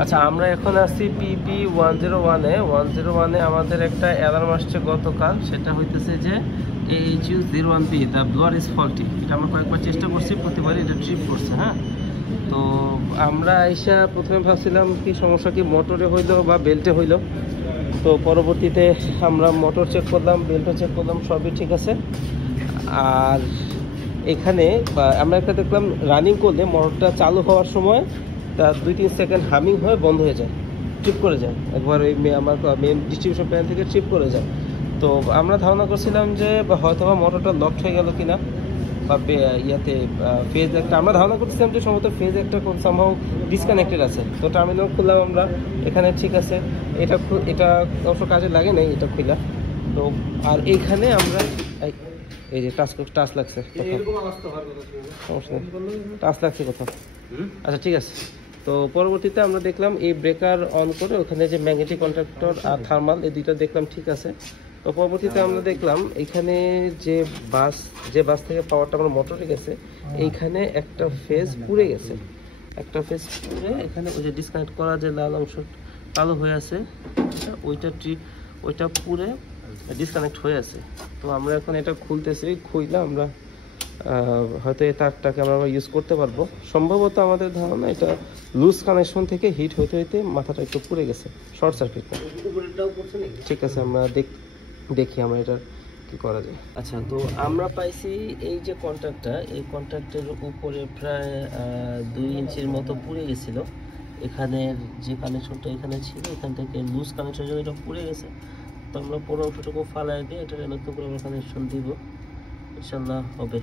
আচ্ছা, আমরা এখন আছি পিপি 101-এ। 101-এ আমাদের একটা অ্যালার্ম আসছে গতকাল, সেটা হইতেছে যে AHU01B, the blower is faulty. এটা আমরা কয়েকবার চেষ্টা করছি, প্রতিবারই এটা ট্রিপ করছে। হ্যাঁ, তো আমরা এসে প্রথমে ভাবছিলাম কি সমস্যা, কি মোটরে হইলো বা বেল্টে হইলো। তো পরবর্তীতে আমরা মোটর চেক করলাম, বেল্টও চেক করলাম, সবই ঠিক আছে। আর এখানে আমরা একটা দেখলাম, রানিং করলে মোটরটা চালু হওয়ার সময় তার 2-3 সেকেন্ড হামিং হয়ে বন্ধ হয়ে যায়, ট্রিপ করে যায় একবার। ওই আমার মেন ডিস্ট্রিবিউশন প্ল্যান থেকে ট্রিপ করে যায়। তো আমরা ধারণা করছিলাম যে হয়তো বা মোটরটা লকড হয়ে গেল কিনা, বা ইয়াতে ফেজ একটা, আমরা ধারণা করছিলাম যে সম্ভবত ফেজ একটা সামহাও ডিসকানেক্টেড আছে। তো টার্মিনাল খুললাম আমরা, এখানে ঠিক আছে। এটা অবশ্য কাজে লাগে নাই, এটা খুললাম। তো আর এইখানে আমরা এই যে টাচ লাগছে, টাচ লাগছে কোথাও। আচ্ছা, ঠিক আছে। তো পরবর্তীতে আমরা দেখলাম এই ব্রেকার অন করে ওখানে যে ম্যাগনেটিক কন্ট্রাক্টর আর থার্মাল, এই দুইটা দেখলাম ঠিক আছে। তো পরবর্তীতে আমরা দেখলাম এখানে যে বাস থেকে পাওয়ারটা আমার মোটরে গেছে, এইখানে একটা ফেজ পুড়ে গেছে। একটা ফেজ পুড়ে এখানে ওই যে ডিসকানেক্ট করা যে লাল অংশ কালো হয়ে আছে, ওইটা পুড়ে ডিসকানেক্ট হয়ে আছে। তো আমরা এখন এটা খুলতেছি, খুইলে আমরা হয়তো এই তারটাকে আমরা ইউজ করতে পারবো। সম্ভবত আমাদের ধারণা এটা লুজ কানেকশন থেকে হিট হইতে হইতে মাথাটা একটু পুড়ে গেছে, শর্ট সার্কিট। ঠিক আছে, আমরা দেখি আমরা এটা কি করা যায়। আচ্ছা, তো আমরা পাইছি এই যে কন্ট্যাক্টটা, এই কন্ট্যাক্টের উপরে প্রায় 2 ইঞ্চির মতো পুড়ে গেছিল। এখানের যে কানেকশনটা এখানে ছিল, এখান থেকে লুজ কানেকশন জন্য এটা পুড়ে গেছে। তো আমরা পুরো অংশটুকু ফালাই দিয়ে এটা নতুন করে কানেকশন দিব, ইনশাল্লাহ হবে।